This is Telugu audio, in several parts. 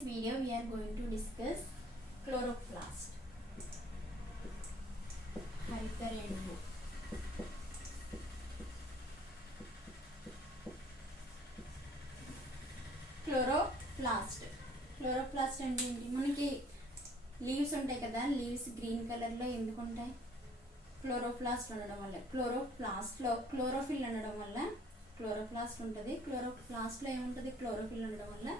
Video we are going to discuss chloroplast. హరితరేణువు. క్లోరోప్లాస్ట్ అంటే ఏంటి? మనకి లీవ్స్ ఉంటాయి కదా, లీవ్స్ గ్రీన్ కలర్లో ఎందుకు ఉంటాయి? క్లోరోప్లాస్ట్ ఉండడం వల్ల. క్లోరోప్లాస్ట్లో క్లోరోఫిల్ ఉండడం వల్ల క్లోరోప్లాస్ట్ ఉంటుంది. క్లోరోప్లాస్ట్లో ఏముంటుంది? క్లోరోఫిల్ ఉండడం వల్ల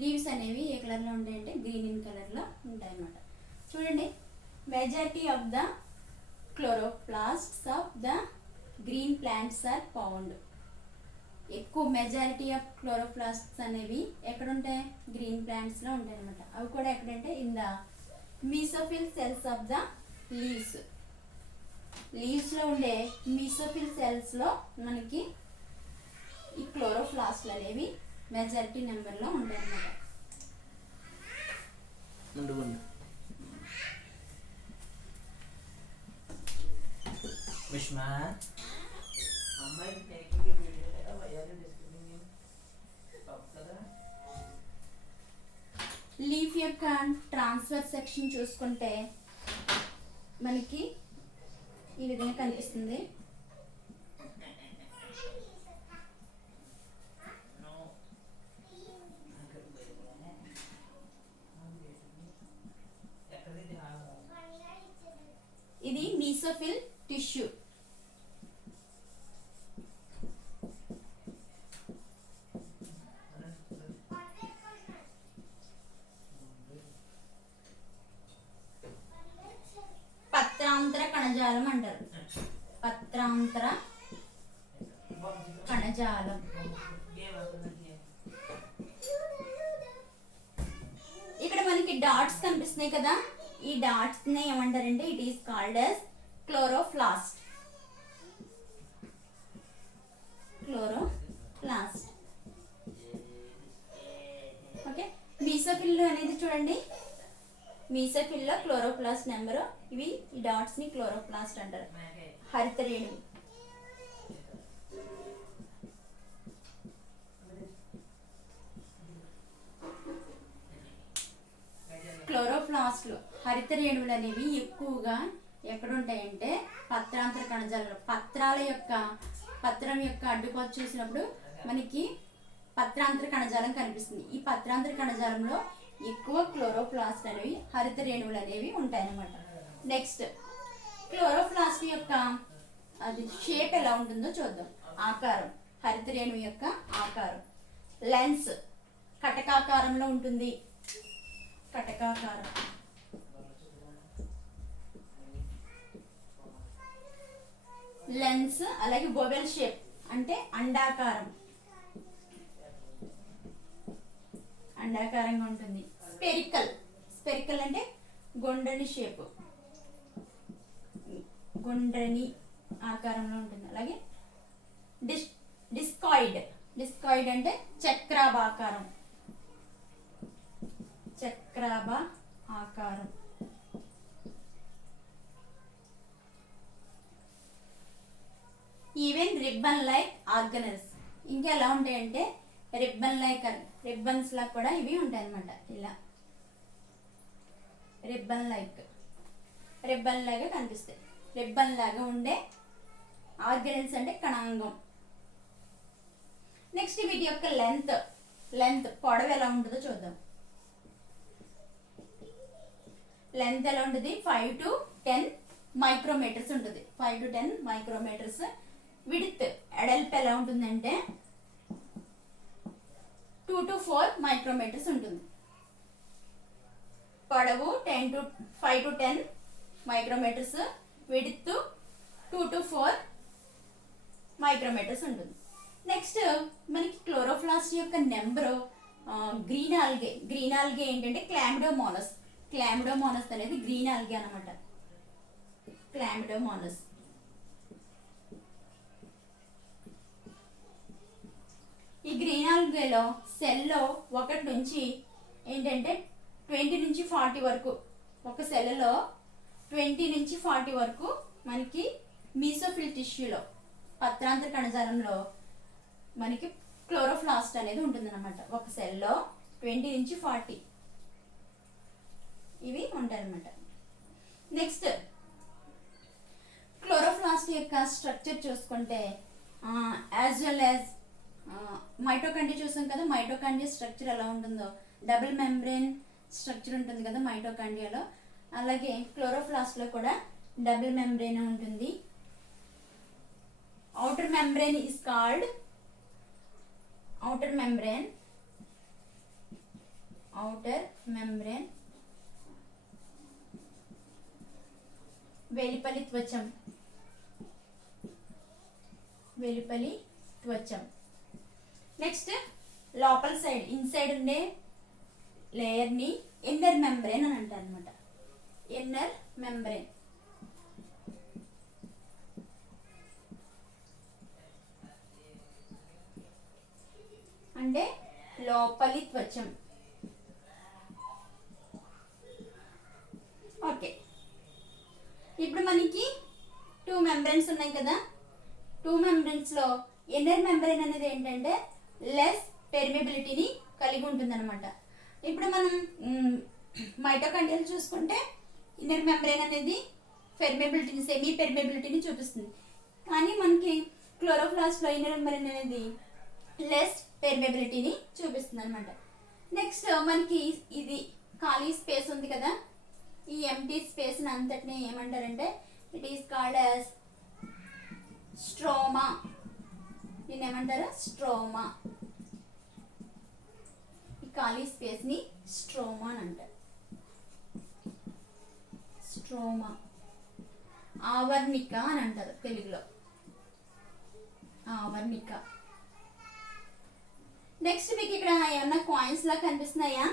లీవ్స్ అనేవి ఏ కలర్లో ఉంటాయంటే గ్రీన్ ఇన్ కలర్లో ఉంటాయి అన్నమాట. చూడండి, majority of the chloroplasts of the green plants are found. ఎక్కువ మెజారిటీ ఆఫ్ క్లోరోప్లాస్ట్స్ అనేవి ఎక్కడ ఉంటాయి? గ్రీన్ ప్లాంట్స్లో ఉంటాయి అన్నమాట. అవి కూడా ఎక్కడంటే in the mesophyll cells of the leaves. లీవ్స్లో ఉండే మీసోఫిల్ సెల్స్లో మనకి ఈ క్లోరోప్లాస్ట్లు అనేవి మెజారిటీ నెంబర్లో ఉంటాయి అన్నమాట. లీఫ్ యొక్క ట్రాన్స్ఫర్ సెక్షన్ చూసుకుంటే మనకి ఈ విధంగా కనిపిస్తుంది. ఇది మీసోఫిల్ టిష్యూ. పత్రాంతర కణజాలం అంటారు. పత్రాంతర కణజాలం. ఇక్కడ మనకి డాట్స్ కనిపిస్తున్నాయి కదా, ఈ డాట్స్ ని ఏమంటారంటే it is called as chloroplast. Okay, mesophyll అనేది చూడండి, మీసోఫిల్ లో క్లోరోప్లాస్ట్ నెంబరు. ఇవి ఈ డాట్స్ ని క్లోరోప్లాస్ట్ అంటారు. హరితరేణువు. క్లోరోప్లాస్ట్లు హరితరేణువులు అనేవి ఎక్కువగా ఎక్కడ ఉంటాయంటే పత్రాంతర కణజాలంలో. పత్రం యొక్క అడ్డుకోత చూసినప్పుడు మనకి పత్రాంతర కణజాలం కనిపిస్తుంది. ఈ పత్రాంతర కణజాలంలో ఎక్కువ క్లోరోప్లాస్ట్ అనేవి హరితరేణువులు అనేవి ఉంటాయన్నమాట. నెక్స్ట్, క్లోరోప్లాస్ట్ యొక్క అది షేప్ ఎలా ఉంటుందో చూద్దాం. ఆకారం, హరితరేణువు యొక్క ఆకారం. లెన్స్ కటకాకారంలో ఉంటుంది. కటకాకారం. లెన్స్ అలాగే బోవెల్ షేప్ అంటే అండాకారంగా ఉంటుంది. స్పెరికల్ అంటే గుండ్రని షేప్, గుండ్రని ఆకారంలో ఉంటుంది. అలాగే డిస్కాయిడ్ అంటే చక్రాభాకారం. Even ribbon like organelles. ఇంకా ఎలా ఉంటాయంటే రిబ్బన్స్ లా కూడా ఇవి ఉంటాయి అన్నమాట. ఇలా రిబ్బన్ లాగా కనిపిస్తాయి. రిబ్బన్ లాగా ఉండే ఆర్గనల్స్ అంటే కణాంగం. నెక్స్ట్, వీటి యొక్క లెంత్ పొడవు ఎలా ఉంటుందో చూద్దాం. లెంత్ ఎలా ఉంటుంది? 5 to 10 మైక్రోమీటర్స్ ఉంటుంది. 5 to 10 మైక్రోమీటర్స్. విడ్త్ ఎడల్పు ఎలా ఉంటుందంటే 2 to 4 మైక్రోమీటర్స్ ఉంటుంది. పొడవు 5 to 10 micrometres. Width 2 to 4 micrometres ఉంటుంది. నెక్స్ట్, మనకి క్లోరోప్లాస్ట్ యొక్క నెంబరు గ్రీన్ ఆల్గే ఏంటంటే క్లామిడోమోనస్ అనేది గ్రీన్ ఆల్గే అన్నమాట. క్లామిడోమోనస్. ఈ గ్రీన్ ఆల్గేలో సెల్లో 1 నుంచి ఏంటంటే 20 నుంచి 40 వరకు, ఒక సెల్లో 20 నుంచి 40 వరకు మనకి మీసోఫిల్ టిష్యూలో పత్రాంతర కణజాలంలో మనకి క్లోరోప్లాస్ట్ అనేది ఉంటుందన్నమాట. ఒక సెల్లో 20 నుంచి 40 ఇవి ఉంటాయి అన్నమాట. నెక్స్ట్ క్లోరోప్లాస్ట్ యొక్క స్ట్రక్చర్ చూసుకుంటే యాజ్ వెల్ యాజ్ మైటోకాండ్రియా చూసాం కదా, మైటోకాండ్రియా స్ట్రక్చర్ ఎలా ఉంటుందో డబుల్ మెంబ్రెయిన్ స్ట్రక్చర్ ఉంటుంది కదా మైటోకాండ్రియాలో, అలాగే క్లోరోప్లాస్ట్లో కూడా డబుల్ మెంబ్రెయిన్ ఉంటుంది. outer membrane is called outer membrane వెలుపలి త్వచం. నెక్స్ట్ లోపల సైడ్ ఇన్సైడ్ ఉండే లేయర్ ని ఇన్నర్ మెంబ్రేన్ అని అంటారు అనమాట. ఇన్నర్ మెంబ్రేన్ అంటే లోపలి త్వచం. ఓకే, ఇప్పుడు మనకి 2 మెంబ్రెన్స్ ఉన్నాయి కదా, 2 మెంబ్రెన్స్ లో ఇన్నర్ మెంబ్రెయిన్ అనేది ఏంటంటే లెస్ పెర్మిబిలిటీని కలిగి ఉంటుంది అనమాట. ఇప్పుడు మనం మైటోకాండ్రియాలు చూసుకుంటే ఇన్నర్ మెంబ్రెయిన్ అనేది పెర్మిబిలిటీని సెమీ పెర్మిబిలిటీని చూపిస్తుంది, కానీ మనకి క్లోరోప్లాస్ట్లో ఇన్నర్ మెంబ్రెయిన్ అనేది లెస్ పెర్మిబిలిటీని చూపిస్తుంది అనమాట. నెక్స్ట్ మనకి ఇది ఖాళీ స్పేస్ ఉంది కదా, ఈ ఎంటీ స్పేస్ అంతటిని ఏమంటారంటే it is called as stroma. దీన్ని ఏమంటారు? స్ట్రోమా. ఈ ఖాళీ స్పేస్ ని స్ట్రోమా అని అంటారు. స్ట్రోమా, ఆవర్ణిక అని అంటారు తెలుగులో, ఆవర్ణిక. నెక్స్ట్ మీకు ఇక్కడ ఏమన్నా కాయిన్స్ లా కనిపిస్తున్నాయా?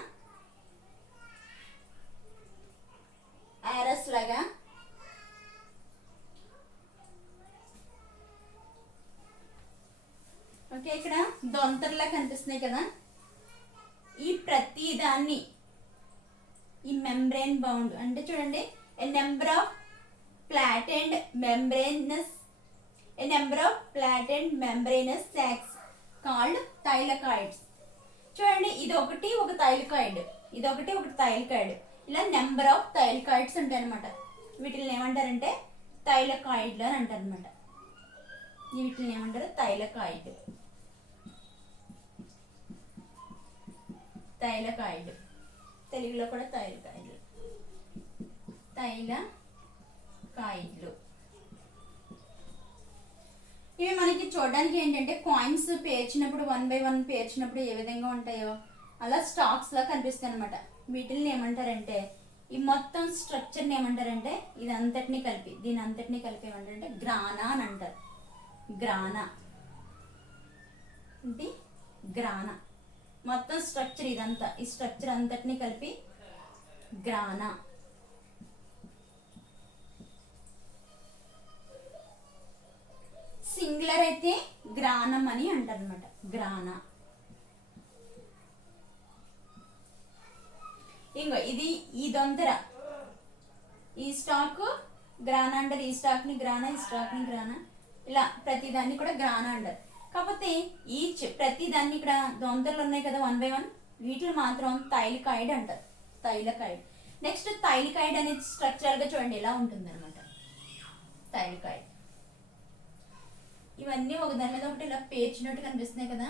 ఆరస్ లాగా. ఓకే, ఇక్కడ దొంతర్లా కనిపిస్తున్నాయి కదా, ఈ ప్రతి దాన్ని ఈ మెంబ్రెయిన్ బౌండ్ అంటే చూడండి, a number of flattened membranous sacs called thylakoids. చూడండి, ఇది ఒకటి ఒక థైలకాయిడ్, ఇది ఒకటి ఒక థైలకాయిడ్, ఇలా నెంబర్ ఆఫ్ థైలకాయిడ్స్ ఉంటాయి అనమాట. వీటిని ఏమంటారంటే థైలకాయిడ్లు అని అంటారు అనమాట. వీటిని ఏమంటారు? థైలకాయిడ్. థైలకాయిడ్ తెలుగులో కూడా థైలకాయిడ్లు, థైలకాయిడ్లు. ఇవి మనకి చూడడానికి ఏంటంటే కాయిన్స్ పేర్చినప్పుడు 1 by 1 పేర్చినప్పుడు ఏ విధంగా ఉంటాయో అలా స్టాక్స్ లా కనిపిస్తాయి అనమాట. వీటిని ఏమంటారంటే ఈ మొత్తం స్ట్రక్చర్ని ఏమంటారంటే ఇది అంతటినీ కలిపి దీని అంతటినీ కలిపి ఏమంటారంటే గ్రానా అని అంటారు. గ్రానా ఏంటి? గ్రానా. మొత్తం స్ట్రక్చర్ ఇదంతా, ఈ స్ట్రక్చర్ అంతటినీ కలిపి గ్రానా. సింగులర్ అయితే గ్రానం అని అంటారు అనమాట. గ్రానా. ఇంకో ఇది ఈ దొంతర, ఈ స్టాక్ గ్రానా అంటారు, ఈ స్టాక్ ని గ్రానా, ఈ స్టాక్ ని గ్రానా, ఇలా ప్రతిదాన్ని కూడా గ్రానా అంటారు. కాకపోతే ఈచ్ ప్రతిదాన్ని ఇక్కడ దొంతరలు ఉన్నాయి కదా 1 by 1, వీటిని మాత్రం థైలకాయిడ్ అంటారు. థైలకాయిడ్. నెక్స్ట్ థైలకాయిడ్ అనేది స్ట్రక్చరల్ గా చూడండి ఎలా ఉంటుంది అనమాట. థైలకాయిడ్ ఇవన్నీ ఒక దాని మీద ఒకటి ఇలా పేర్చినట్టు కనిపిస్తున్నాయి కదా,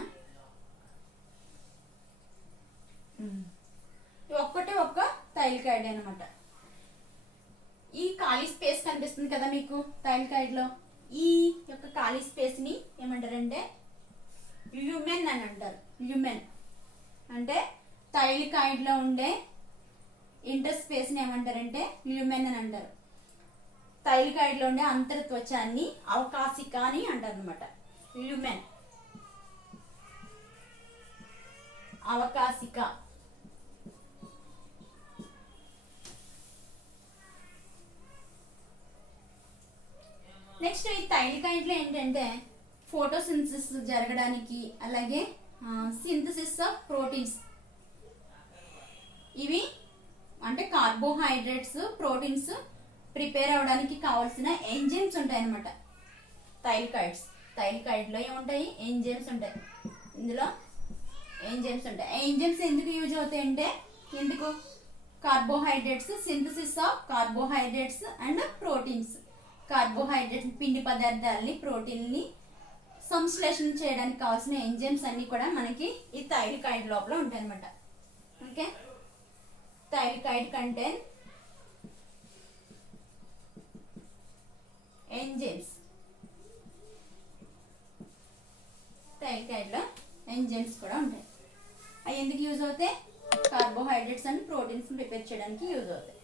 ఒక్కటే ఒక్క థైలకాయిడ్ అనమాట. ఈ ఖాళీ స్పేస్ కనిపిస్తుంది కదా మీకు థైలకాయిడ్ లో, ఈ యొక్క ఖాళీ స్పేస్ ని ఏమంటారంటే ల్యూమెన్ అని అంటారు. ల్యూమెన్ అంటే థైలకాయిడ్ లో ఉండే ఇంటర్ స్పేస్ ని ఏమంటారంటే ల్యూమెన్ అని అంటారు. థైలకాయిడ్ లో ఉండే అంతర్త్వచాన్ని అవకాశిక అని అంటారు అనమాట. ల్యూమెన్, అవకాశిక. నెక్స్ట్ ఈ థైలకాయిడ్ లో ఏంటంటే ఫోటోసింథసిస్ జరగడానికి, అలాగే సింథసిస్ ఆఫ్ ప్రోటీన్స్, ఇవి అంటే కార్బోహైడ్రేట్స్ ప్రోటీన్స్ ప్రిపేర్ అవడానికి కావాల్సిన ఎంజైమ్స్ ఉంటాయి అనమాట. థైలకాయిడ్ లో ఏముంటాయి? ఎంజైమ్స్ ఉంటాయి. ఇందులో ఎంజైమ్స్ ఉంటాయి. ఎంజైమ్స్ ఎందుకు యూజ్ అవుతాయి అంటే, ఎందుకు carbohydrates, synthesis of carbohydrates and proteins. Carbohydrates పిండి పదార్థాలని, ప్రోటీన్ని సంశ్లేషణ చేయడానికి కావాల్సిన ఎంజైమ్స్ అన్ని కూడా మనకి ఈ థైరికాయిడ్ లోపల ఉంటాయి అన్నమాట. Okay, thylakoid contain enzymes. Thylakoid లో ఎంజైమ్స్ కూడా ఉంటాయి. అవి ఎందుకు యూజ్ అవుతాయి? కార్బోహైడ్రేట్స్ అండ్ ప్రోటీన్స్ ప్రిపేర్ చేయడానికి యూజ్ అవుతాయి.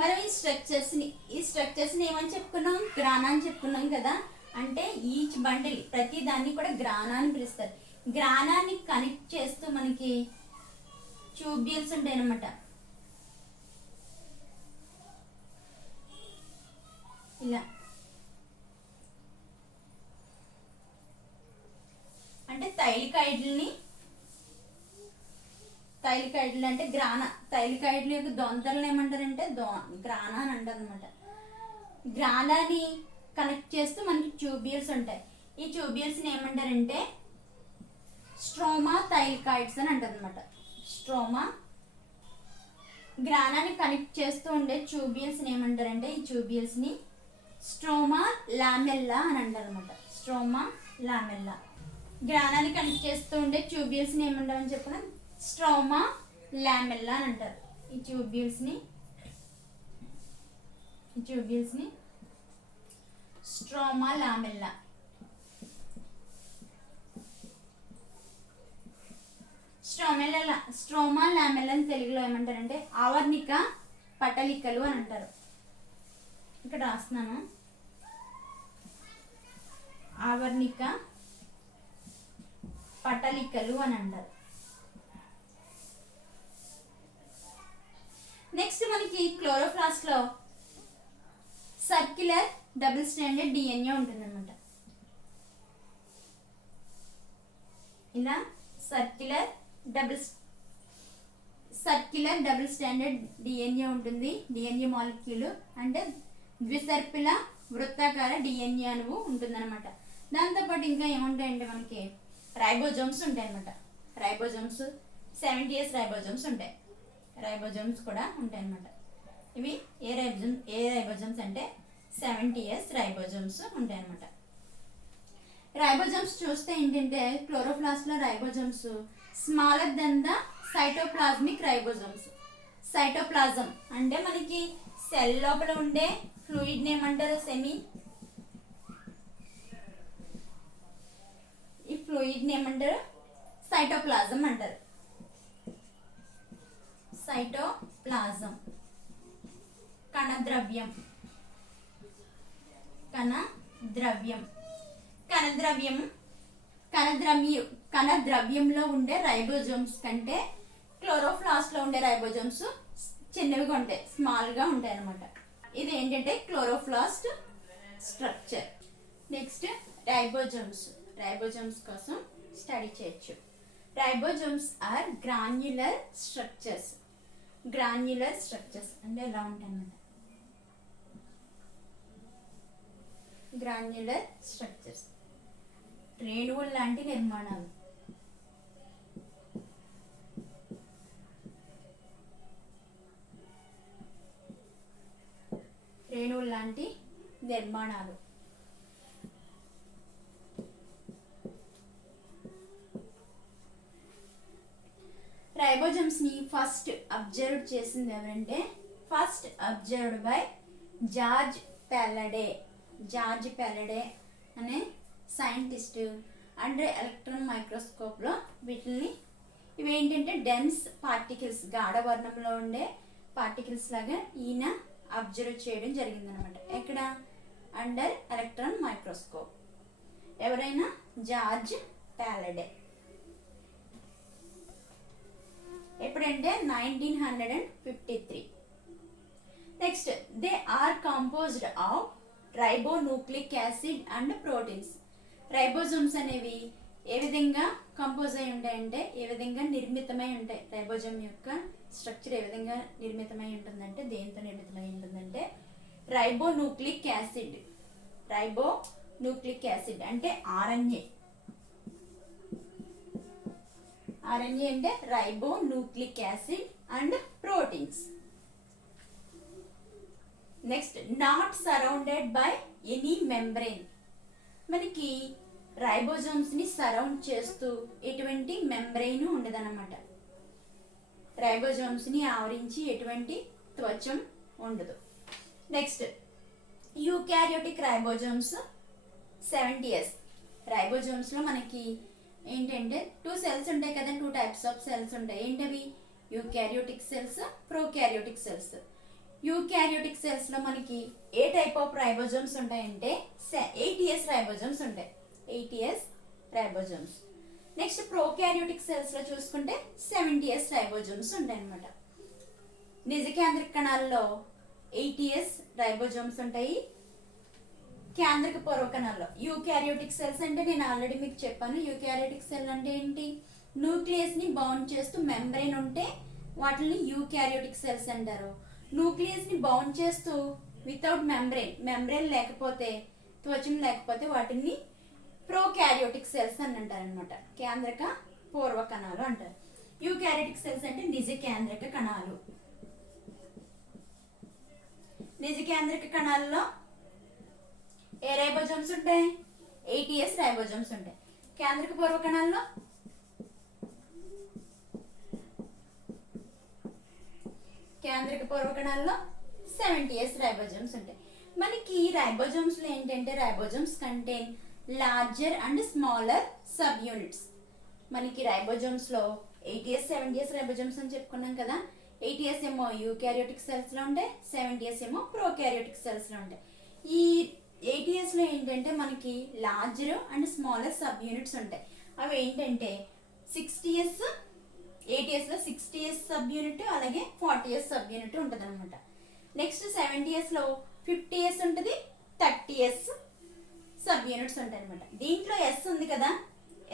మనం ఈ స్ట్రక్చర్స్ ని ఏమని చెప్పుకున్నాం? గ్రానా అని చెప్పుకున్నాం కదా. అంటే ఈచ్ బండిల్, ప్రతి దాన్ని కూడా గ్రానా అని పిలుస్తారు. గ్రానాన్ని కనెక్ట్ చేస్తూ మనకి ట్యూబ్యూల్స్ ఉంటాయి అన్నమాట. ఇలా అంటే థైలికాయిడ్లు అంటే గ్రానా. థైలికాయిడ్ల యొక్క దొంతలను ఏమంటారంటే గ్రానా అని అంటారు అనమాట. గ్రానాని కనెక్ట్ చేస్తూ మనకి ట్యూబ్యూల్స్ ఉంటాయి. ఈ ట్యూబ్యూల్స్ని ఏమంటారంటే స్ట్రోమా థైలికాయిడ్స్ అని అంటారు అనమాట. స్ట్రోమా. గ్రానాన్ని కనెక్ట్ చేస్తూ ఉండే ట్యూబ్యూల్స్ని ఏమంటారంటే, ఈ ట్యూబ్యూల్స్ని స్ట్రోమా లామెల్లా అని అంటారు అనమాట. Stroma lamella. గ్రానాన్ని కనెక్ట్ చేస్తూ ఉండే ట్యూబ్యూల్స్ని ఏమంటారని చెప్పిన స్ట్రోమా లామెల్లా అని అంటారు. ఈ ట్యూబ్యూల్స్ని స్ట్రోమా లామెల్లా. స్ట్రోమా లామెల్లా అని తెలుగులో ఏమంటారంటే ఆవర్నిక పటలికలు అని అంటారు. ఇక్కడ రాస్తున్నాను, ఆవర్నిక పటలికలు అని అంటారు. నెక్స్ట్ మనకి క్లోరోప్లాస్ట్ లో సర్క్యులర్ డబుల్ స్టాండర్డ్ డిఎన్ఏ ఉంటుంది అనమాట. ఇలా సర్క్యులర్ డబుల్ స్టాండర్డ్ డిఎన్ఏ ఉంటుంది. డిఎన్ఏ మాలిక్యూల్ అంటే ద్విసర్పిల వృత్తాకార డిఎన్ఏ అణువు ఉంటుంది అనమాట. దాంతోపాటు ఇంకా ఏముంటాయంటే మనకి రైబోజోమ్స్ ఉంటాయి అనమాట. రైబోజోమ్స్ 70S రైబోజోమ్స్ ఉంటాయి. రైబోజోమ్స్ కూడా ఉంటాయి అనమాట. ఇవి ఏ రైబోజోమ్స్ అంటే 70S రైబోజోమ్స్ ఉంటాయి అనమాట. రైబోజోమ్స్ చూస్తే ఏంటంటే క్లోరోప్లాస్ట్ లో ribosomes smaller than the cytoplasmic ribosomes. Cytoplasm అంటే మనకి సెల్ లోపల ఉండే ఫ్లూయిడ్ ఏమంటారు? ఈ ఫ్లూయిడ్ ఏమంటారు? సైటోప్లాజం అంటారు. సైటోప్లాజం. కణద్రవ్యంలో ఉండే రైబోజోమ్స్ కంటే క్లోరోప్లాస్ట్ లో ఉండే రైబోజోమ్స్ చిన్నవిగా ఉంటాయి, స్మాల్ గా ఉంటాయి అన్నమాట. ఇది ఏంటంటే క్లోరోప్లాస్ట్ స్ట్రక్చర్. నెక్స్ట్ రైబోజోమ్స్ కోసం స్టడీ చేయొచ్చు. రైబోజోమ్స్ ఆర్ గ్రాన్యులర్ స్ట్రక్చర్స్ అంటే ఎలా ఉంటాయి అన్నమాట. గ్రాన్యులర్ స్ట్రక్చర్స్ రేణువుల లాంటి నిర్మాణాలు. రైబోజోమ్స్ ని ఫస్ట్ అబ్జర్వ్ చేసింది ఎవరంటే, ఫస్ట్ అబ్జర్వ్డ్ బై జార్జ్ ప్యాలడే అనే సైంటిస్ట్ అండర్ ఎలక్ట్రాన్ మైక్రోస్కోప్ లో ఇవేంటంటే డెన్స్ పార్టికల్స్, గాఢ వర్ణంలో ఉండే పార్టికల్స్ లాగా ఈయన అబ్జర్వ్ చేయడం జరిగింది అనమాట. ఎక్కడ? Under electron microscope. ఎవరైనా? George Palade. ఎప్పుడంటే 1953. Next, they are composed of ribonucleic acid and proteins. Ribosomes అనేవి ఏ విధంగా కంపోజ్ అయి ఉంటాయంటే, ఏ విధంగా నిర్మితమై ఉంటాయి. రైబోజోమ్ యొక్క స్ట్రక్చర్ ఏ విధంగా నిర్మితమై ఉంటుందంటే, దేంతో నిర్మితమై ఉంటుందంటే రైబోన్యూక్లిక్ యాసిడ్ అంటే ఆర్ఎన్ఏ. ఆర్ఎన్ఏ అంటే ribonucleic acid and proteins. Next not surrounded by any membrane. మనకి రైబోజోమ్స్ ని సరౌండ్ చేస్తూ ఎటువంటి మెంబ్రెయిన్ ఉండదన్నమాట. రైబోజోమ్స్ ని ఆవరించి ఎటువంటి త్వచం ఉండదు. Next eukaryotic ribosomes 70s. Ribosomes లో మనకి ఏంటంటే 2 సెల్స్ ఉంటాయి కదా, 2 టైప్స్ ఆఫ్ సెల్స్ ఉంటాయి. ఏంటవి? Eukaryotic cells, prokaryotic cells. Eukaryotic cells లో మనకి ఏ టైప్ ఆఫ్ రైబోజోమ్స్ ఉంటాయంటే 80s రైబోజోమ్స్ ఉంటాయి. 80s ribosomes. Next prokaryotic cells లో చూసుకుంటే 70s రైబోజోమ్స్ ఉంటాయి అన్నమాట. నిజకేంద్రక కణాల్లో 80s రైబోజోమ్స్ ఉంటాయి. కేంద్రక పూర్వ కణాల్లో యూకారియోటిక్ సెల్స్ అంటే నేను ఆల్రెడీ మీకు చెప్పాను. యూకారియోటిక్ సెల్ అంటే ఏంటి? న్యూక్లియస్ ని బౌండ్ చేస్తూ మెంబ్రెయిన్ ఉంటే వాటిని యూకారియోటిక్ సెల్స్ అంటారు. న్యూక్లియస్ ని బౌండ్ చేస్తూ వితౌట్ మెంబ్రెయిన్ లేకపోతే, త్వచం లేకపోతే వాటిని ప్రోకారియోటిక్ సెల్స్ అని అంటారు అనమాట. కేంద్రక పూర్వ కణాలు అంటారు. యూకారియోటిక్ సెల్స్ అంటే నిజ కేంద్రక కణాలు. నిజ కేంద్రక కణాల్లో ఏ రైబోజోమ్స్ ఉంటాయి? 80s రైబోజోమ్స్ ఉంటాయి. కేంద్రక పూర్వ కణాల్లో కేంద్రక పూర్వ కణాల్లో 70s రైబోజోమ్స్ ఉంటాయి. మనకి రైబోజోమ్స్ లో ఏంటంటే ribosomes contain larger and smaller sub units. మనకి రైబోజోమ్స్ లో 80s 70s రైబోజోమ్స్ అని చెప్పుకున్నాం కదా. 80s ఏమో యూకారియోటిక్ సెల్స్ లో ఉంటాయి, 70s ఏమో ప్రోకారియోటిక్ సెల్స్ లో ఉంటాయి. ఈ 80s లో ఏంటంటే మనకి larger and smaller sub units ఉంటాయి. అవి ఏంటంటే 80s లో 60s సబ్ యూనిట్, అలాగే 40s సబ్ యూనిట్ ఉంటుంది అనమాట. నెక్స్ట్ 70s లో 50s ఉంటుంది, 30s సబ్ యూనిట్స్ ఉంటాయి అనమాట. దీంట్లో ఎస్ ఉంది కదా,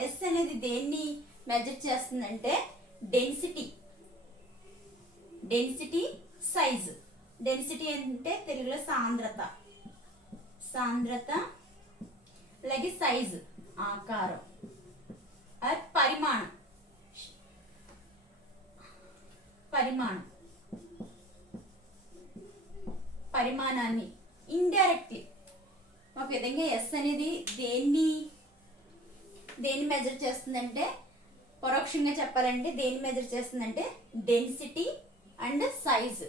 ఎస్ అనేది దేన్ని మెజర్ చేస్తుందంటే డెన్సిటీ సైజ్. డెన్సిటీ అంటే తెలుగులో సాంద్రత, అలాగే సైజు ఆకారం, పరిమాణాన్ని ఇండైరెక్ట్లీ ఒక విధంగా ఎస్ అనేది దేన్ని మెజర్ చేస్తుందంటే, పరోక్షంగా చెప్పాలంటే దేన్ని మెజర్ చేస్తుందంటే డెన్సిటీ అండ్ సైజ్,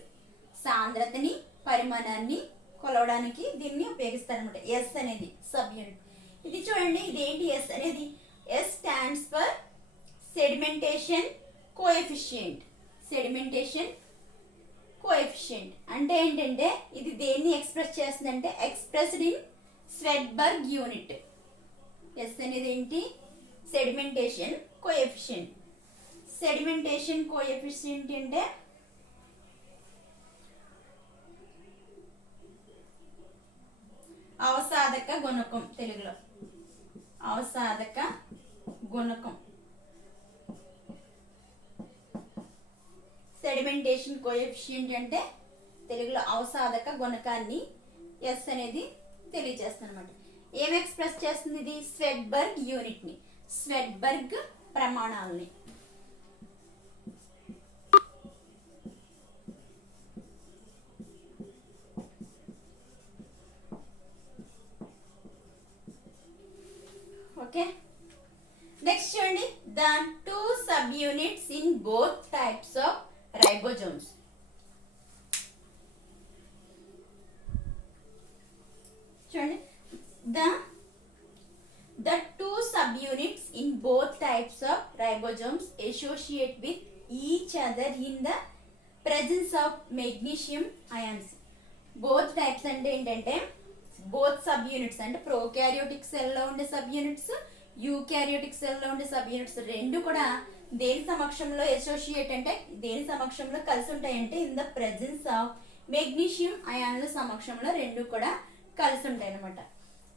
సాంద్రతని పరిమాణాన్ని కొలవడానికి దీన్ని ఉపయోగిస్తారనమాట. ఎస్ అనేది సబ్ యూనిట్. ఇది చూడండి, ఇదేంటి ఎస్ అనేది? Yes stands for sedimentation coefficient. అంటే ఏంటంటే ఇది దేన్ని ఎక్స్ప్రెస్ చేస్తుందంటే expressed in Svedberg unit. Yes అనేది ఏంటి? Sedimentation coefficient. అంటే అవసాదక గుణకం. తెలుగులో అవసాదక గుణకం. సెడిమెంటేషన్ కోఎఫిషియంట్ అంటే తెలుగులో అవసాదక గుణకాన్ని ఎస్ అనేది తెలియజేస్తుంది అనమాట. ఏం ఎక్స్ప్రెస్ చేస్తుంది ఇది? స్వెడ్బర్గ్ యూనిట్ ని, స్వెడ్బర్గ్ ప్రమాణాలని. ఓకే, నెక్స్ట్ చూడండి, the 2 sub units in both types of ribosomes. చూడండి, the 2 subunits in both types of ribosomes associate with each other in the presence of magnesium ions. Both types అంటే ఏంటంటే both subunits అంటే ప్రోకారియోటిక్ సెల్ లో ఉండే సబ్ యూనిట్స్, యూకారియోటిక్ సెల్ లో ఉండే సబ్ యూనిట్స్ రెండు కూడా దేని సమక్షంలో అసోసియేట్ అంటే దేని సమక్షంలో కలిసి ఉంటాయంటే in the presence of magnesium అయాన్ల సమక్షంలో రెండు కూడా కలిసి ఉంటాయి అన్నమాట.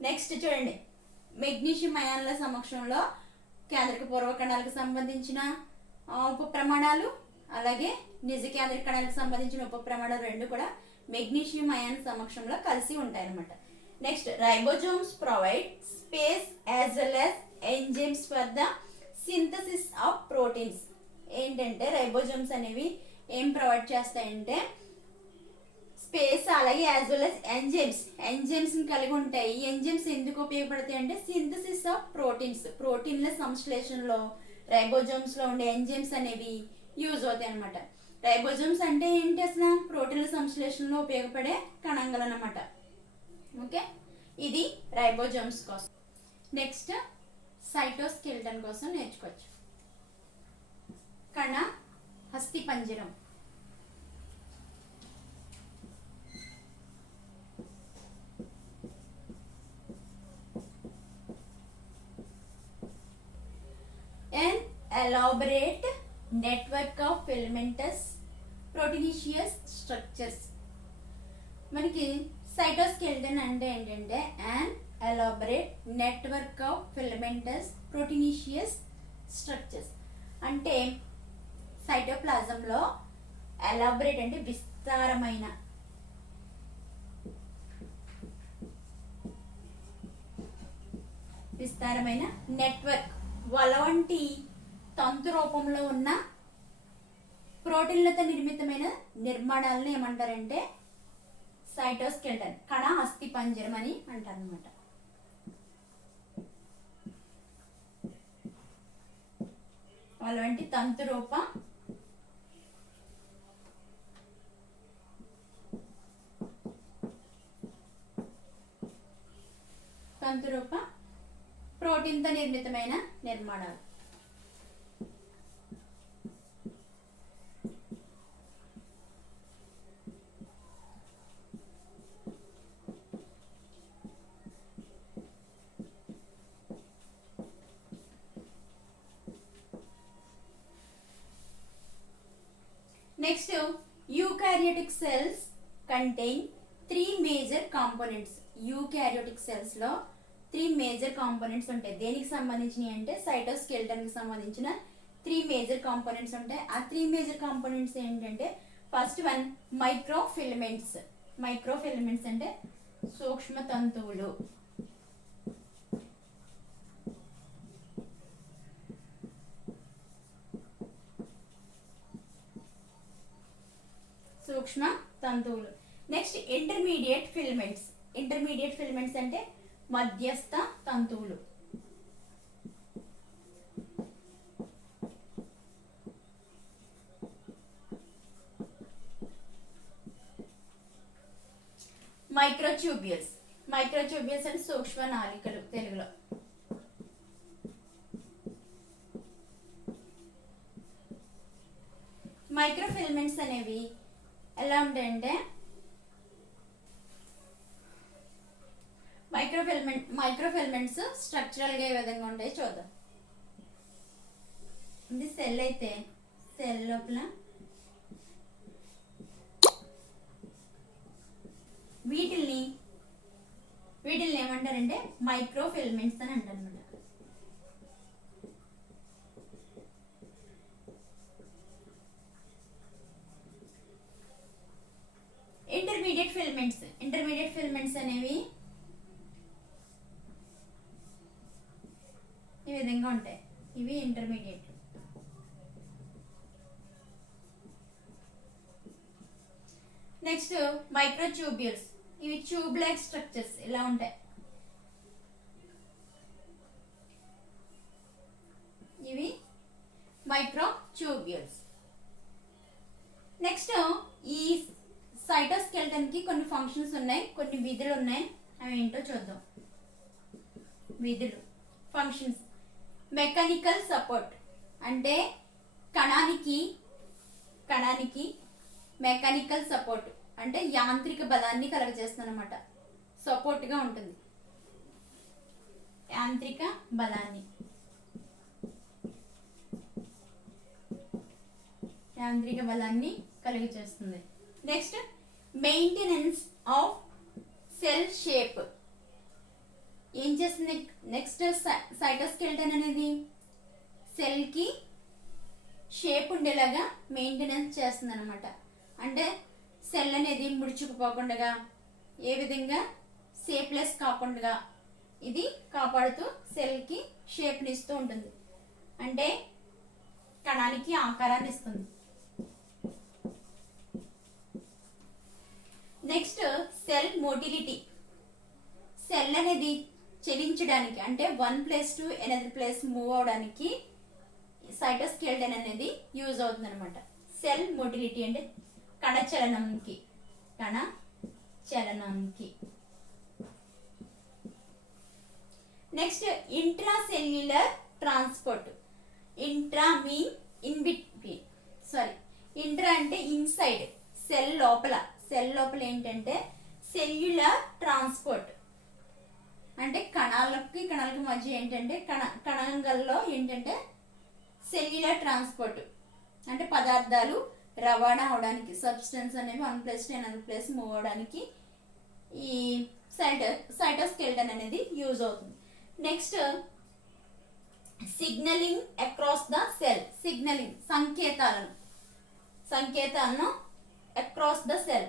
నెక్స్ట్ చూడండి, మెగ్నీషియం అయాన్ల సమక్షంలో కేంద్రక పూర్వ కణాలకు సంబంధించిన ఉప ప్రమాణాలు, అలాగే నిజ కేంద్రక కణాలకు సంబంధించిన ఉప ప్రమాణాలు రెండు కూడా మెగ్నీషియం అయాన్ సమక్షంలో కలిసి ఉంటాయి అన్నమాట. Next ribosomes provide space as well as enzymes for the synthesis of proteins. ఏంటంటే రైబోజోమ్స్ అనేవి ఏం ప్రొవైడ్ చేస్తాయంటే స్పేస్, అలాగే యాజ్ వెల్ as ఎంజైమ్స్ కలిగి ఉంటాయి. ఈ ఎంజైమ్స్ ఎందుకు ఉపయోగపడతాయి అంటే సింథసిస్ ఆఫ్ ప్రోటీన్స్, ప్రోటీన్ల సంశ్లేషణలో రైబోజోమ్స్ లో ఉండే ఎంజైమ్స్ అనేవి యూజ్ అవుతాయి అనమాట. రైబోజోమ్స్ అంటే ఏంటి అసలు? ప్రోటీన్ల సంశ్లేషణలో ఉపయోగపడే కణంగలు అనమాట. ఓకే, ఇది రైబోజోమ్స్ కోసం. నెక్స్ట్ సైటోస్కెలిటన్ కోసం నేర్చుకోవచ్చు. కణ హస్తి పంజరం. An elaborate network of filamentous proteinaceous structures. మనకి సైటోస్కెలిటన్ అంటే ఏంటంటే an elaborate network of filamentous proteinaceous structures. అంటే సైటోప్లాజంలో ఎలాబరేట్ అంటే విస్తారమైన, నెట్వర్క్, వల వంటి తంతు రూపంలో ఉన్న ప్రోటీన్లతో నిర్మితమైన నిర్మాణాలను ఏమంటారంటే సైటోస్కెలిటన్, కణ అస్థి పంజరం అని అంటారు అనమాట. వల వంటి తంతు రూప ప్రోటీన్తో నిర్మితమైన నిర్మాణాలు. Next, eukaryotic cells contain 3 major components. Eukaryotic cells లో 3 మేజర్ కాంపోనెంట్స్ ఉంటాయి. దేనికి సంబంధించినవి అంటే సైటోస్కెలిటన్ కి సంబంధించిన 3 మేజర్ కాంపోనెంట్స్ ఉంటాయి. ఆ 3 మేజర్ కాంపోనెంట్స్ ఏంటంటే ఫస్ట్ వన్ మైక్రోఫిలమెంట్స్. మైక్రోఫిలమెంట్స్ అంటే సూక్ష్మ తంతువులు. Next intermediate filaments. Intermediate filaments అంటే మధ్యస్థ తంతువులు. మైక్రోట్యూబ్యూల్స్. మైక్రోట్యూబ్యూల్స్ అంటే సూక్ష్మ నాళికలు తెలుగులో. మైక్రోఫిలమెంట్స్ అనేవి ఎలా ఉంటాయంటే మైక్రోఫిలమెంట్స్ స్ట్రక్చరల్ గా ఏ విధంగా ఉంటాయి చూద్దాం. ఇది సెల్ అయితే సెల్ లోపల వీటిల్ని ఏమంటారంటే మైక్రోఫిలమెంట్స్ అని అంటారు అన్నమాట. ఇంటర్మీడియట్ ఫిలమెంట్స్ అనేవి ఈ విధంగా ఉంటాయి. ఇవి ఇంటర్మీడియట్. Next microtubules. ఇవి ట్యూబ్ లైక్ స్ట్రక్చర్స్ ఇలా ఉంటాయి. ఇవి మైక్రోట్యూబ్యూల్స్. నెక్స్ట్ ఈ సైటోస్కెలిటన్ కి కొన్ని ఫంక్షన్స్ ఉన్నాయి, కొన్ని విధులు ఉన్నాయి. అవి ఏంటో చూద్దాం. విధులు, ఫంక్షన్స్. మెకానికల్ సపోర్ట్ అంటే కణానికి మెకానికల్ సపోర్ట్ అంటే యాంత్రిక బలాన్ని కలుగజేస్తుంది అనమాట. సపోర్ట్ గా ఉంటుంది. యాంత్రిక బలాన్ని కలుగజేస్తుంది. Next maintenance of cell shape. ఏం చేస్తుంది నెక్స్ట్ సైటోస్కెలిటన్ అనేది సెల్ కి షేప్ ఉండేలాగా మెయింటెనెన్స్ చేస్తుంది అనమాట. అంటే సెల్ అనేది ముడుచుకుపోకుండా ఏ విధంగా షేప్లెస్ కాకుండా ఇది కాపాడుతూ సెల్ కి షేప్ ఇస్తూ ఉంటుంది. అంటే కణానికి ఆకారాన్ని ఇస్తుంది. Next cell motility. సెల్ అనేది చలించడానికి అంటే one place to another place move అవడానికి సైటోస్కెల్టన్ అనేది యూజ్ అవుతుంది అనమాట. సెల్ మోటిలిటీ అంటే కణ చలనంకి. Next intracellular transport. Intra mean in between, intra అంటే ఇన్సైడ్, సెల్ లోపల ఏంటంటే సెల్యులర్ ట్రాన్స్పోర్ట్ అంటే కణాలకి మధ్య ఏంటంటే కణాంగల్లో ఏంటంటే సెల్యులర్ ట్రాన్స్పోర్ట్ అంటే పదార్థాలు రవాణా అవడానికి, సబ్స్టెన్స్ అనేవి one place to another place move అవడానికి ఈ సైటోస్కెల్టన్ అనేది యూజ్ అవుతుంది. Next signalling across the cell. Signalling సంకేతాలను అక్రాస్ ద సెల్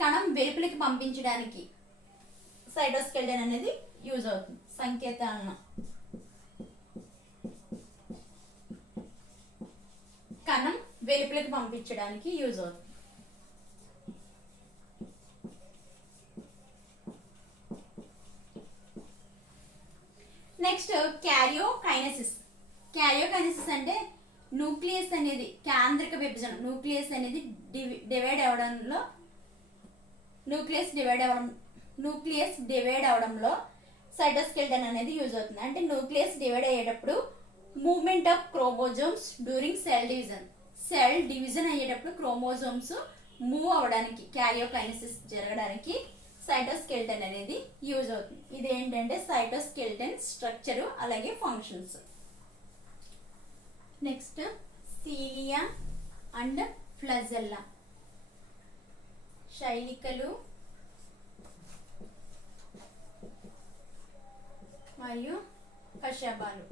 కణం వెలుపలికి పంపించడానికి సైటోస్కెల్టన్ అనేది యూజ్ అవుతుంది. సంకేతాలను కణం వెలుపలికి పంపించడానికి యూజ్ అవుతుంది. నెక్స్ట్ క్యారియోకైనెసిస్. క్యారియోకైనెసిస్ అంటే న్యూక్లియస్ అనేది కేంద్రక విభజన. న్యూక్లియస్ అనేది డివైడ్ అవడంలో సైటోస్కెల్టన్ అనేది యూజ్ అవుతుంది. అంటే న్యూక్లియస్ డివైడ్ అయ్యేటప్పుడు movement of chromosomes during cell division అయ్యేటప్పుడు క్రోమోజోమ్స్ మూవ్ అవడానికి, క్యారియోకైనెసిస్ జరగడానికి సైటోస్కెల్టన్ అనేది యూజ్ అవుతుంది. ఇది ఏంటంటే సైటోస్కెల్టన్ స్ట్రక్చర్ అలాగే functions. Next cilia and flagella. శైలికలు మరియు కషాబాలు.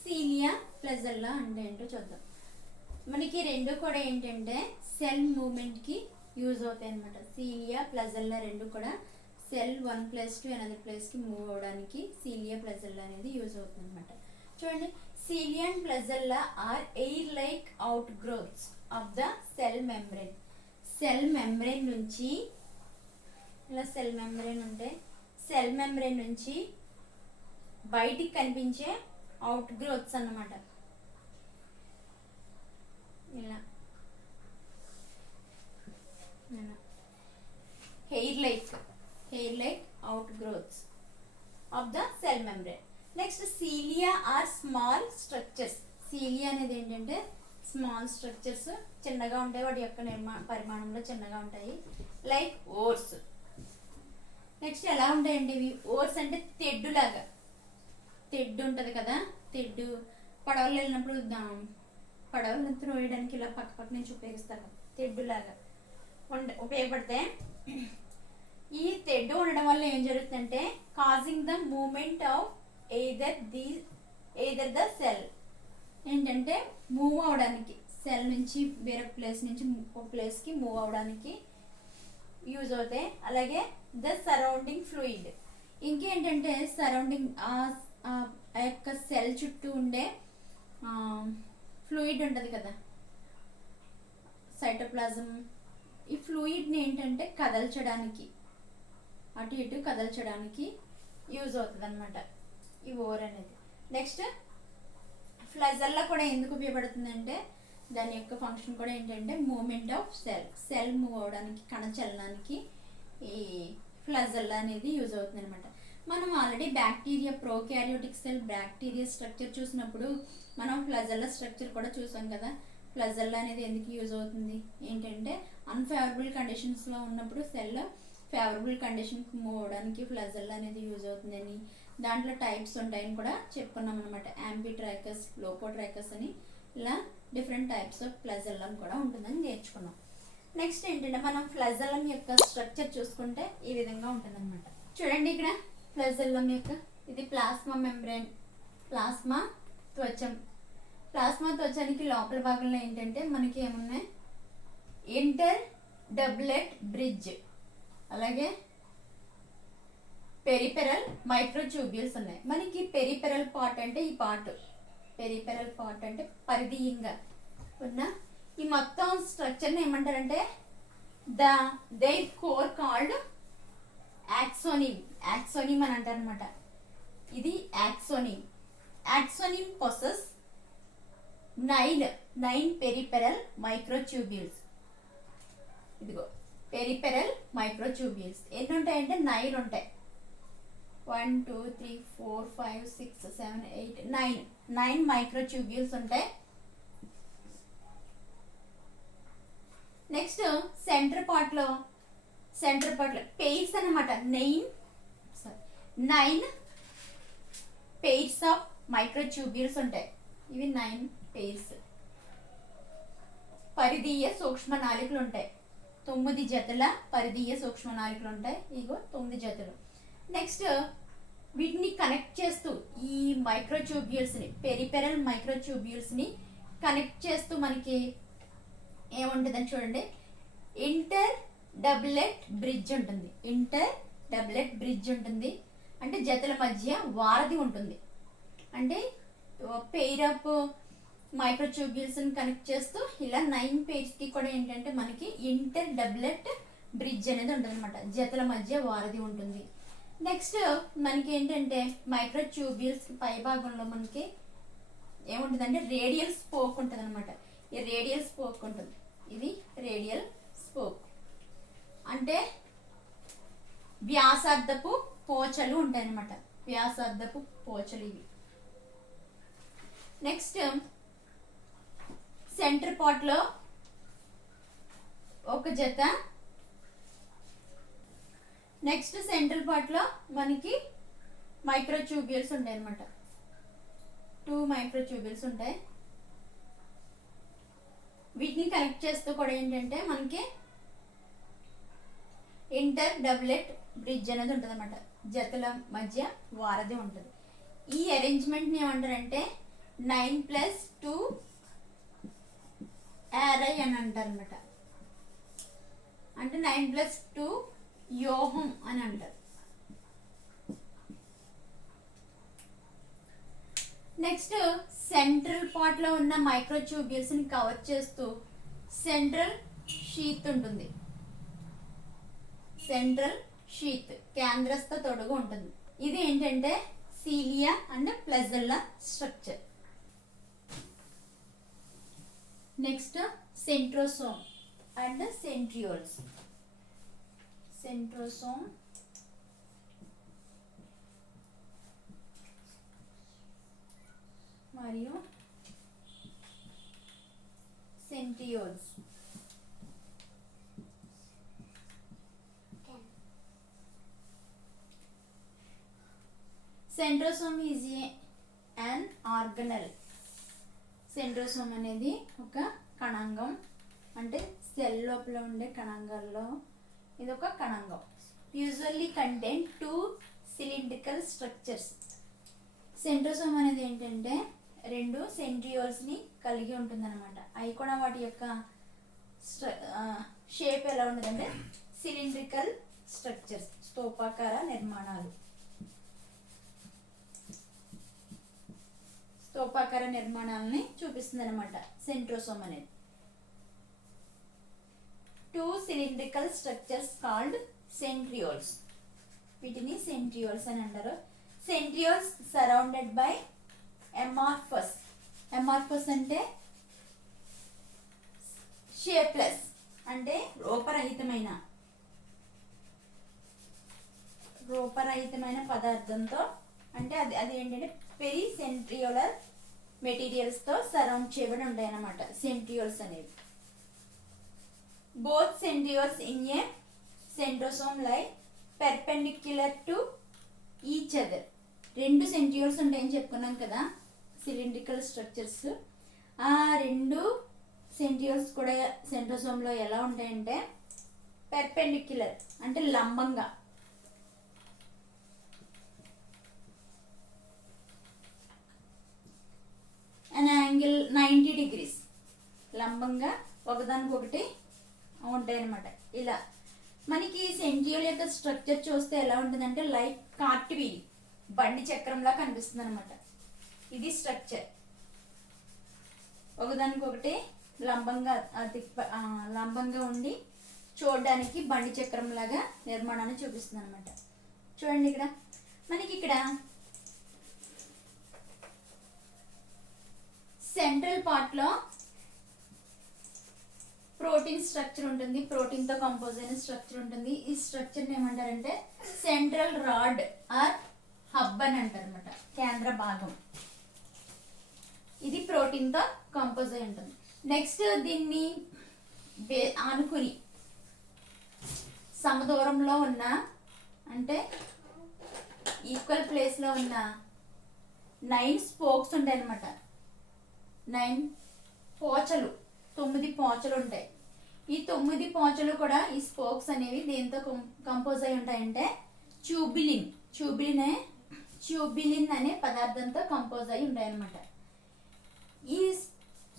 సీలియా ఫ్లజెల్లా అంటే ఏంటో చూద్దాం. మనకి రెండు కూడా ఏంటంటే సెల్ మూవ్మెంట్కి యూజ్ అవుతాయి అనమాట. సీలియా ఫ్లజెల్లా రెండు కూడా cell one place to another ప్లేస్కి మూవ్ అవడానికి సీలియా ఫ్లజెల్లా అనేది యూజ్ అవుతుంది అనమాట. చూడండి, cilia and flagella are hair like outgrowths of the cell membrane. Cell membrane నుంచి ఇలా సెల్ మెంబ్రెయిన్ నుంచి బయటికి కనిపించే అవుట్ గ్రోత్స్ అన్నమాట. ఇలా hair like outgrowths of the cell membrane. Next cilia are small structures. Cilia అనేది ఏంటంటే స్మాల్ స్ట్రక్చర్స్, చిన్నగా ఉంటాయి, వాటి యొక్క పరిమాణంలో చిన్నగా ఉంటాయి, లైక్ ఓర్స్. నెక్స్ట్ ఎలా ఉంటాయండి ఇవి? ఓర్స్ అంటే తెడ్డు ఉంటుంది కదా, తెడ్డు పడవలు వెళ్ళినప్పుడు పడవలు త్రోయడానికి ఇలా పక్క నుంచి ఉపయోగిస్తారు, తెడ్డులాగా ఉపయోగపడితే ఈ తెడ్డు ఉండడం వల్ల ఏం జరుగుతుందంటే causing the movement of either the cell ఏంటంటే మూవ్ అవడానికి, సెల్ నుంచి వేరే ప్లేస్ నుంచి ఒక ప్లేస్కి మూవ్ అవడానికి యూజ్ అవుతాయి. అలాగే ద సరౌండింగ్ ఫ్లూయిడ్. ఇంకేంటంటే సరౌండింగ్ ఆ యొక్క సెల్ చుట్టూ ఉండే ఫ్లూయిడ్ ఉంటుంది కదా, సైటోప్లాజం, ఈ ఫ్లూయిడ్ని ఏంటంటే కదల్చడానికి, అటు ఇటు కదల్చడానికి యూజ్ అవుతుంది అనమాట ఈ ఓర్ అనేది. నెక్స్ట్ ఫ్లజెల్లా కూడా ఎందుకు ఉపయోగపడుతుందంటే దాని యొక్క ఫంక్షన్ కూడా ఏంటంటే మూమెంట్ ఆఫ్ సెల్ మూవ్ అవడానికి, కణ చలనానికి ఈ ఫ్లజెల్లా అనేది యూజ్ అవుతుంది అనమాట. మనం already bacteria prokaryotic cell bacteria structure చూసినప్పుడు మనం ఫ్లజెల్లా స్ట్రక్చర్ కూడా చూసాం కదా. ఫ్లజెల్లా అనేది ఎందుకు యూజ్ అవుతుంది ఏంటంటే అన్ఫేవరబుల్ కండిషన్స్లో ఉన్నప్పుడు సెల్ ఫేవరబుల్ కండిషన్కి మూవ్ అవడానికి ఫ్లజెల్లా అనేది యూజ్ అవుతుందని, దాంట్లో టైప్స్ ఉంటాయని కూడా చెప్పుకున్నాం అనమాట. యాంఫిట్రాకస్, లోపోట్రాకస్ అని ఇలా డిఫరెంట్ టైప్స్ ఆఫ్ ఫ్లజెల్లం కూడా ఉంటుందని నేర్చుకున్నాం. నెక్స్ట్ ఏంటంటే మనం ఫ్లజెల్లం యొక్క స్ట్రక్చర్ చూసుకుంటే ఈ విధంగా ఉంటుందన్నమాట. చూడండి ఇక్కడ ఫ్లజెల్లం యొక్క ఇది ప్లాస్మా మెంబ్రేన్, ప్లాస్మా త్వచానికి లోపల భాగంలో ఏంటంటే మనకి ఏమున్నాయి ఇంటర్ డబ్లెట్ బ్రిడ్జ్, అలాగే పెరిపెరల్ మైక్రోట్యూబ్యూల్స్ ఉన్నాయి. మనకి పెరిపెరల్ పార్ట్ అంటే ఈ పార్ట్, పెరిపెరల్ పార్ట్ అంటే పరిధీయంగా ఉన్న ఈ మొత్తం స్ట్రక్చర్ని ఏమంటారంటే దేర్ కోర్ కాల్డ్ యాక్సోనిమ్. యాక్సోనిమ్ అని అంటారు అనమాట. ఇది యాక్సోనిమ్. యాక్సోనిమ్ పొసెస్ 9 పెరిపెరల్ మైక్రోట్యూబ్యూల్స్. ఇదిగో పెరిపెరల్ మైక్రోట్యూబ్యూల్స్ ఎన్ని ఉంటాయంటే 9 ఉంటాయి. 1 2 3 4 5 6 7 8 9 మైక్రోట్యూబ్యూల్స్ ఉంటాయి. నెక్స్ట్ సెంటర్ పార్ట్ లో పెయిర్స్ అన్నమాట. 9 పెయిర్స్ ఆఫ్ మైక్రోట్యూబ్యూల్స్ ఉంటాయి. ఇవి 9 పెయిర్స్. పరిధీయ సూక్ష్మ నాళికలు ఉంటాయి. 9 జతల పరిధీయ సూక్ష్మ నాళికలు ఉంటాయి. ఇగో 9 జతలు. నెక్స్ట్ వీటిని కనెక్ట్ చేస్తూ ఈ మైక్రోట్యూబ్యూల్స్ ని, పెరిపెరల్ మైక్రోట్యూబ్యూల్స్ ని కనెక్ట్ చేస్తూ మనకి ఏముంటుందని చూడండి, ఇంటర్ డబ్లెట్ బ్రిడ్జ్ ఉంటుంది. ఇంటర్ డబ్లెట్ బ్రిడ్జ్ ఉంటుంది అంటే జతల మధ్య వారధి ఉంటుంది. అంటే పెయిర్ ఆఫ్ మైక్రోట్యూబ్యూల్స్ ని కనెక్ట్ చేస్తూ ఇలా 9 పెయిర్స్ కి కూడా ఏంటంటే మనకి ఇంటర్ డబ్లెట్ బ్రిడ్జ్ అనేది ఉంటుంది అనమాట. జతల మధ్య వారధి ఉంటుంది. నెక్స్ట్ మనకి ఏంటంటే మైక్రోట్యూబ్యూల్స్ పై భాగంలో మనకి ఏముంటుందంటే రేడియల్ స్పోక్ ఉంటుంది అనమాట. ఈ రేడియల్ స్పోక్ ఉంటుంది. ఇది రేడియల్ స్పోక్ అంటే వ్యాసార్థపు పోచలు ఉంటాయి అనమాట. వ్యాసార్థపు పోచలు ఇవి. నెక్స్ట్ సెంటర్ పార్ట్ లో ఒక జత. నెక్స్ట్ సెంట్రల్ పార్ట్ లో మనకి మైక్రోట్యూబ్యూల్స్ ఉంటాయి అనమాట. 2 మైక్రోట్యూబ్యూల్స్ ఉంటాయి. వీటిని కనెక్ట్ చేస్తూ కూడా ఏంటంటే మనకి ఇంటర్ డబ్లెట్ బ్రిడ్జ్ అనేది ఉంటుంది అనమాట. జతల మధ్య వారధి ఉంటుంది. ఈ అరేంజ్మెంట్ ని ఏమంటారంటే 9+2 యారై అని అంటారు అనమాట. అంటే 9+2 యోహం అని అంటారు. నెక్స్ట్ సెంట్రల్ పార్ట్ లో ఉన్న మైక్రోట్యూబ్యూల్స్ ని కవర్ చేస్తూ సెంట్రల్ షీత్ ఉంటుంది. సెంట్రల్ షీత్ కేంద్రస్థ తొడుగు ఉంటుంది. ఇది ఏంటంటే cilia and flagella structure. Next centrosome and centrioles. Centrosome మరియు centrioles. Centrosome is an organelle. Centrosome అనేది ఒక కణాంగం. అంటే సెల్ లోపల ఉండే కణాంగాల్లో ఇది ఒక కణాంగం. Usually contain 2 cylindrical structures. Centrosome అనేది ఏంటంటే 2 సెంట్రియోల్స్ ని కలిగి ఉంటుంది అనమాట. అవి కూడా వాటి యొక్క షేప్ ఎలా ఉండదంటే సిలిండ్రికల్ స్ట్రక్చర్స్, స్తూపాకార నిర్మాణాలు. స్తూపాకార నిర్మాణాలని చూపిస్తుంది అనమాట సెంట్రోసోమ్ అనేది. 2 సిలిండ్రికల్ స్ట్రక్చర్స్ కాల్డ్ సెంట్రియోల్స్. వీటిని సెంట్రియోల్స్ అని అంటారు. Centrioles surrounded by amorphous. Amorphous అంటే షేప్లెస్ అంటే రూపరహితమైన పదార్థంతో, అంటే అది ఏంటంటే పెరిసెంట్రియోలర్ మెటీరియల్స్ తో సరౌండ్ చేయబడి ఉంటాయి అన్నమాట సెంట్రియోల్స్ అనేవి. Both centrioles in a centrosome lie perpendicular to each other. 2 centrioles ఉంటాయని చెప్పుకున్నాం కదా సిలిండ్రికల్ స్ట్రక్చర్స్. ఆ 2 సెంట్రియోల్స్ కూడా సెంట్రోసోమ్ లో ఎలా ఉంటాయంటే పెర్పెండిక్యులర్ అంటే లంబంగా, an angle 90 degrees లంబంగా ఒకదానికొకటి ఉంటాయి అనమాట. ఇలా మనకి సెంట్రియోల్ యొక్క స్ట్రక్చర్ చూస్తే ఎలా ఉంటుందంటే లైక్ కార్ట్ వీల్, బండి చక్రంలా కనిపిస్తుంది అనమాట. ఇది స్ట్రక్చర్, ఒకదానికొకటి లంబంగా ఉండి చూడడానికి బండి చక్రం లాగా నిర్మాణాన్ని చూపిస్తుంది అనమాట. చూడండి ఇక్కడ మనకి ఇక్కడ సెంట్రల్ పార్ట్ లో ప్రోటీన్ స్ట్రక్చర్ ఉంటుంది, ప్రోటీన్ తో కంపోజ్ అయిన స్ట్రక్చర్ ఉంటుంది. ఈ స్ట్రక్చర్ ఏమంటారంటే సెంట్రల్ రాడ్ ఆర్ హబ్ అని అంటారు అనమాట, కేంద్ర భాగం. ఇది ప్రోటీన్ తో కంపోజ్ అయి ఉంటుంది. నెక్స్ట్ దీన్ని ఆనుకుని సమదూరంలో ఉన్న, అంటే ఈక్వల్ ప్లేస్ లో ఉన్న 9 స్పోక్స్ ఉంటాయి అనమాట. 9 పోచలు, 9 పోచలు ఉంటాయి. ఈ 9 పోచలు కూడా, ఈ స్పోక్స్ అనేవి దేంతో కంపోజ్ అయి ఉంటాయంటే ట్యూబిలిన్ అనే పదార్థంతో కంపోజ్ అయి ఉంటాయి అనమాట. ఈ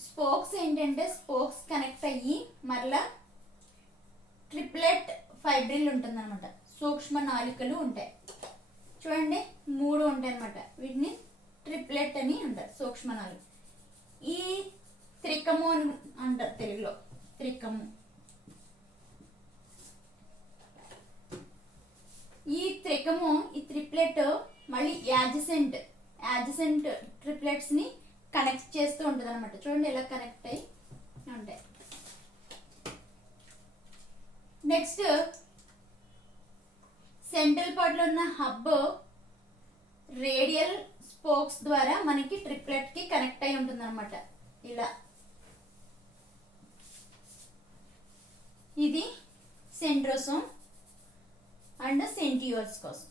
స్పోక్స్ ఏంటంటే స్పోక్స్ కనెక్ట్ అయ్యి మరలా ట్రిప్లెట్ ఫైబ్రిల్ ఉంటుంది అనమాట, సూక్ష్మ నాళికలు ఉంటాయి. చూడండి 3 ఉంటాయి అనమాట, వీటిని ట్రిప్లెట్ అని అంటారు, సూక్ష్మ నాళిక. ఈ త్రికము అని అంటారు తెలుగులో, త్రికము. ఈ త్రికము, ఈ ట్రిప్లెట్ మళ్ళీ యాడ్జసెంట్ ట్రిప్లెట్స్ ని కనెక్ట్ చేస్తూ ఉంటుంది అనమాట. చూడండి ఇలా కనెక్ట్ అయ్యి ఉంటాయి. నెక్స్ట్ సెంట్రల్ పార్ట్ లో ఉన్న హబ్ రేడియల్ స్పోక్స్ ద్వారా మనకి ట్రిప్లెట్ కి కనెక్ట్ అయి ఉంటుంది అనమాట. ఇలా ఇది సెంట్రోసోమ్ అండ్ సెంట్రియోల్స్ కోసం.